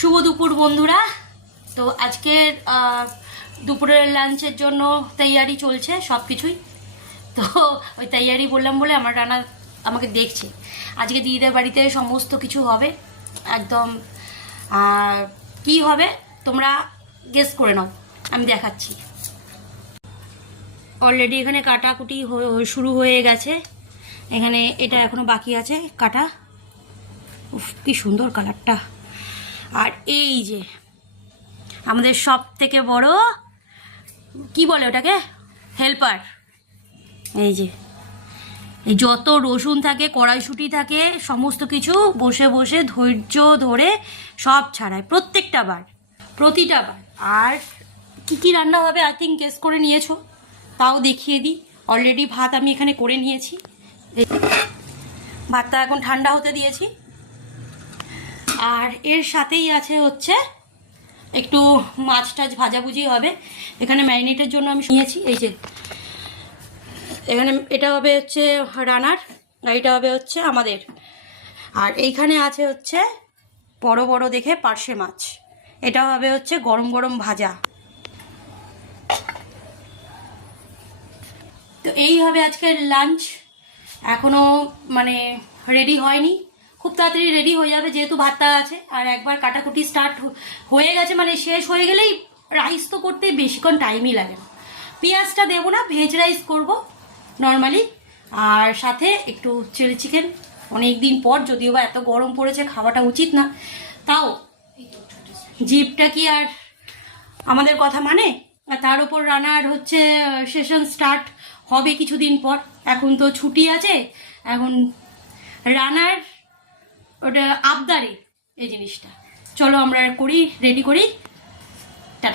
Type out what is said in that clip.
শুভ দুপুর বন্ধুরা। তো আজকের দুপুরের লাঞ্চের জন্য তৈয়ারি চলছে সব কিছুই। তো ওই তৈয়ারি বললাম বলে আমার রান্না আমাকে দেখছে। আজকে দিদিদের বাড়িতে সমস্ত কিছু হবে একদম। কি হবে তোমরা গেস করে নাও, আমি দেখাচ্ছি। অলরেডি এখানে কাটাকুটি শুরু হয়ে গেছে। এখানে এটা এখনো বাকি আছে কাটা। উফ, কি সুন্দর কালারটা। আর এই যে আমাদের সব থেকে বড় কি বলে ওটাকে, হেল্পার। এই যে এই যত রসুন থাকে, কড়াইশুঁটি থাকে, সমস্ত কিছু বসে বসে ধৈর্য ধরে সব ছাড়ায় প্রতিটা বার। আর কি কি রান্না হবে আই থিঙ্ক গেস করে নিয়েছো, তাও দেখিয়ে দিই। অলরেডি ভাত আমি এখানে করে নিয়েছি। ভাতটা এখন ঠান্ডা হতে দিয়েছি। আর এর সাথেই আছে হচ্ছে একটু মাছ টাছ ভাজাভুজি হবে। এখানে ম্যারিনেটের জন্য আমি নিয়েছি এই যে, এখানে এটা হবে হচ্ছে রানার, আর এটা হবে হচ্ছে আমাদের। আর এইখানে আছে হচ্ছে বড় বড় দেখে পার্শে মাছ, এটা হবে হচ্ছে গরম গরম ভাজা। তো এই হবে আজকের লাঞ্চ। এখনো মানে রেডি হয়নি, খুব তাড়াতাড়ি রেডি হয়ে যাবে যেহেতু ভাতটা আছে। আর একবার কাটাকুটি স্টার্ট হয়ে গেছে মানে শেষ হয়ে গেলেই রাইস তো করতে বেশিক্ষণ টাইমই লাগে না। পেঁয়াজটা দেবো না, ভেজ রাইস করব নর্মালি। আর সাথে একটু চিলি চিকেন, অনেক দিন পর, যদিও বা এত গরম পড়েছে খাওয়াটা উচিত না, তাও জিভটা কি আর আমাদের কথা মানে। আর তার উপর রান্নার হচ্ছে সেশন স্টার্ট হবে কিছুদিন পর, এখন তো ছুটি আছে। এখন রানার ওটা আবদারে এই জিনিসটা। চলো আমরা করি, রেডি করি।